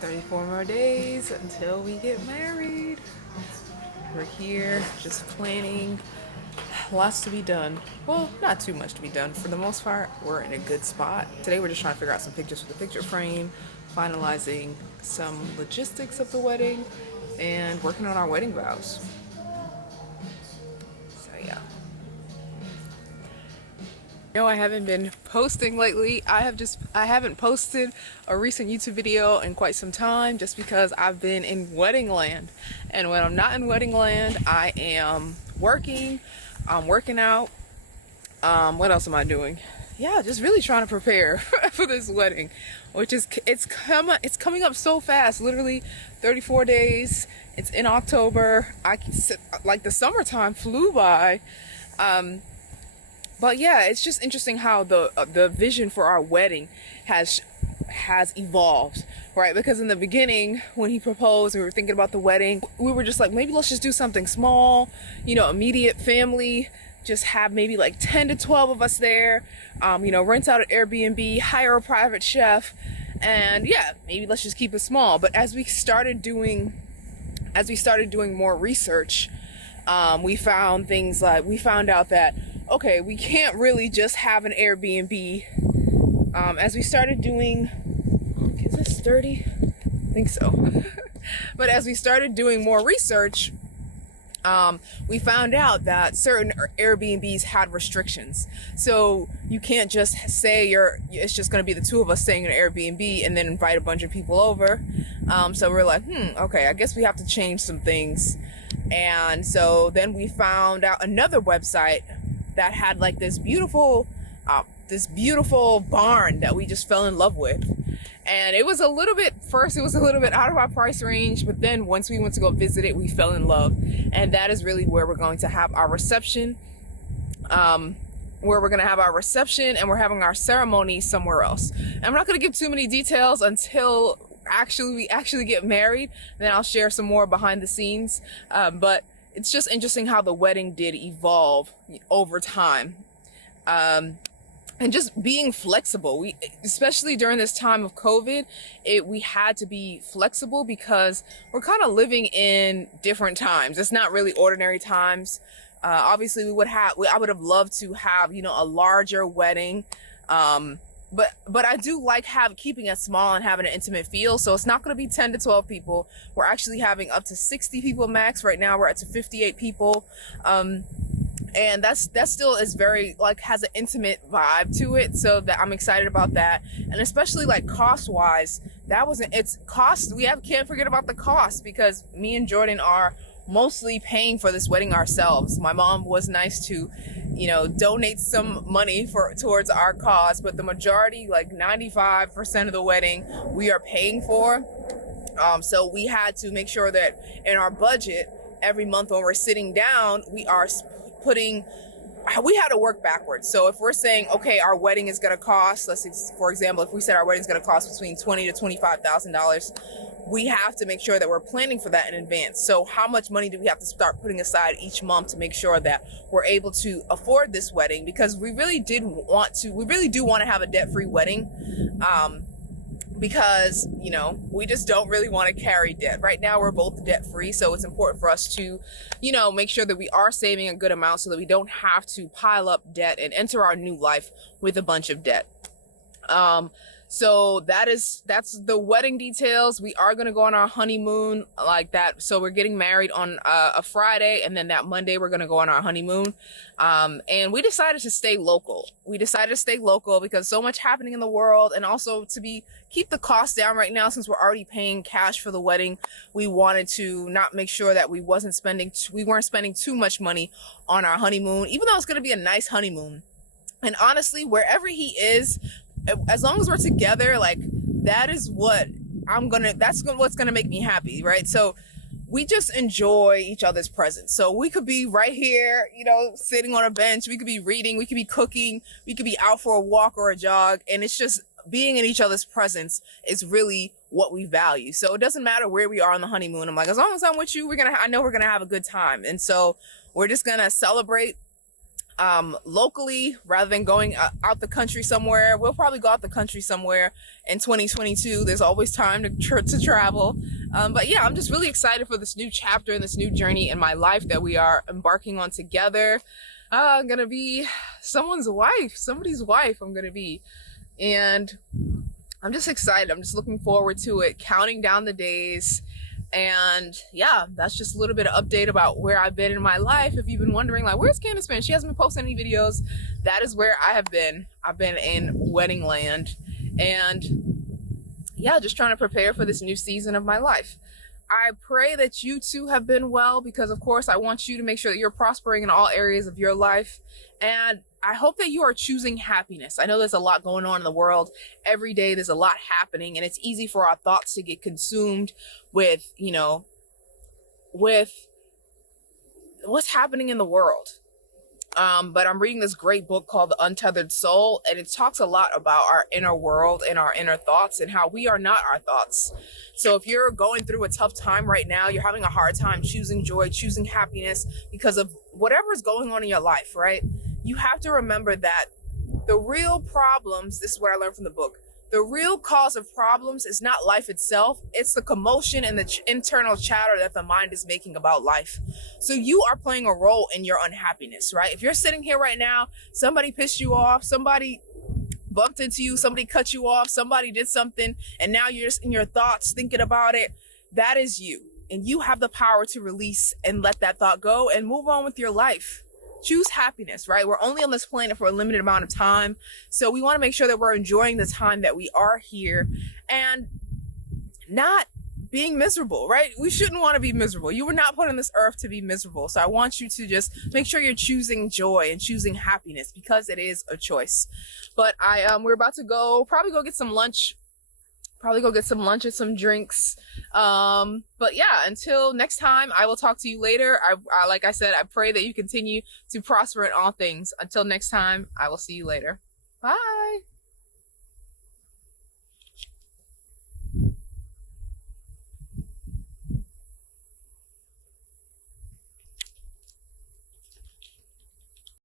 34 more days until we get married. We're here just planning. Lots to be done. Well, not too much to be done. For the most part, we're in a good spot. Today we're just trying to figure out some pictures for the picture frame, finalizing some logistics of the wedding, and working on our wedding vows. So yeah. No, I haven't been posting lately. I haven't posted a recent YouTube video in quite some time just because I've been in wedding land. And when I'm not in wedding land, I am working, I'm working out. What else am I doing? Yeah, just really trying to prepare for this wedding, which is it's coming up so fast. Literally 34 days. It's in October. Like the summertime flew by. But yeah, it's just interesting how the vision for our wedding has evolved, right? Because in the beginning, when he proposed, we were thinking about the wedding. We were just like, maybe let's just do something small, immediate family. Just have maybe like 10 to 12 of us there. Rent out an Airbnb, hire a private chef, and yeah, maybe let's just keep it small. But as we started doing more research, we found out that, okay, we can't really just have an Airbnb. As we started doing, is this 30? I think so. But as we started doing more research, we found out that certain Airbnbs had restrictions. So you can't just say it's just going to be the two of us staying in an Airbnb and then invite a bunch of people over. So we're like, okay, I guess we have to change some things. And so then we found out another website that had like this beautiful barn that we just fell in love with. And it was a little bit out of our price range, but then once we went to go visit it, we fell in love. And that is really where we're going to have our reception. And we're having our ceremony somewhere else. And I'm not going to give too many details until we actually get married. Then I'll share some more behind the scenes. But it's just interesting how the wedding did evolve over time. And just being flexible. Especially during this time of COVID, we had to be flexible because we're kind of living in different times. It's not really ordinary times. Obviously I would have loved to have, a larger wedding. But I do like keeping it small and having an intimate feel. So it's not going to be 10 to 12 people. We're actually having up to 60 people max. Right now we're at 58 people. And that still is very has an intimate vibe to it. So that I'm excited about that. And especially cost wise, can't forget about the cost, because me and Jordan are mostly paying for this wedding ourselves. My mom was nice to, donate some money towards our cause, but the majority, 95% of the wedding, we are paying for. So we had to make sure that in our budget every month when we're sitting down, we had to work backwards. So if we're saying, okay, our wedding is going to cost, for example, if we said our wedding is going to cost between $20,000 to $25,000, we have to make sure that we're planning for that in advance. So how much money do we have to start putting aside each month to make sure that we're able to afford this wedding? Because we really do want to have a debt-free wedding. Because, we just don't really want to carry debt. Right now, we're both debt-free, so it's important for us to, make sure that we are saving a good amount so that we don't have to pile up debt and enter our new life with a bunch of debt. So that's the wedding details. We are going to go on our honeymoon like that. So we're getting married on a Friday, and then that Monday we're going to go on our honeymoon. And we decided to stay local. Because so much happening in the world, and also to keep the cost down right now, since we're already paying cash for the wedding. We wanted to not make sure that we weren't spending too much money on our honeymoon, even though it's going to be a nice honeymoon. And honestly, wherever he is, as long as we're together, that's what's gonna make me happy, right? So we just enjoy each other's presence. So we could be right here, sitting on a bench. We could be reading. We could be cooking. We could be out for a walk or a jog. And it's just being in each other's presence is really what we value. So it doesn't matter where we are on the honeymoon. I'm like, as long as I'm with you, I know we're gonna have a good time. And so we're just gonna celebrate locally rather than going out the country somewhere. We'll probably go out the country somewhere in 2022. There's always time to travel. But yeah, I'm just really excited for this new chapter and this new journey in my life that we are embarking on together. I'm gonna be somebody's wife. I'm gonna be, and I'm just excited. I'm just looking forward to it, counting down the days. And yeah, that's just a little bit of update about where I've been in my life. If you've been wondering, like, where's Candice been? She hasn't been posting any videos. That is where I have been. I've been in wedding land. And yeah, just trying to prepare for this new season of my life. I pray that you too have been well, because of course I want you to make sure that you're prospering in all areas of your life. And I hope that you are choosing happiness. I know there's a lot going on in the world. Every day there's a lot happening, and it's easy for our thoughts to get consumed with, with what's happening in the world. But I'm reading this great book called The Untethered Soul, and it talks a lot about our inner world and our inner thoughts and how we are not our thoughts. So if you're going through a tough time right now, you're having a hard time choosing joy, choosing happiness because of whatever is going on in your life, right? You have to remember that the real problems, this is what I learned from the book, the real cause of problems is not life itself. It's the commotion and the internal chatter that the mind is making about life. So you are playing a role in your unhappiness, right? If you're sitting here right now, somebody pissed you off, somebody bumped into you, somebody cut you off, somebody did something, and now you're just in your thoughts thinking about it. That is you. And you have the power to release and let that thought go and move on with your life. Choose happiness, right? We're only on this planet for a limited amount of time. So we want to make sure that we're enjoying the time that we are here and not being miserable, right? We shouldn't want to be miserable. You were not put on this earth to be miserable. So I want you to just make sure you're choosing joy and choosing happiness, because it is a choice. But we're about to probably go get some lunch and some drinks. But yeah, until next time, I will talk to you later. I like I said, I pray that you continue to prosper in all things. Until next time, I will see you later. Bye.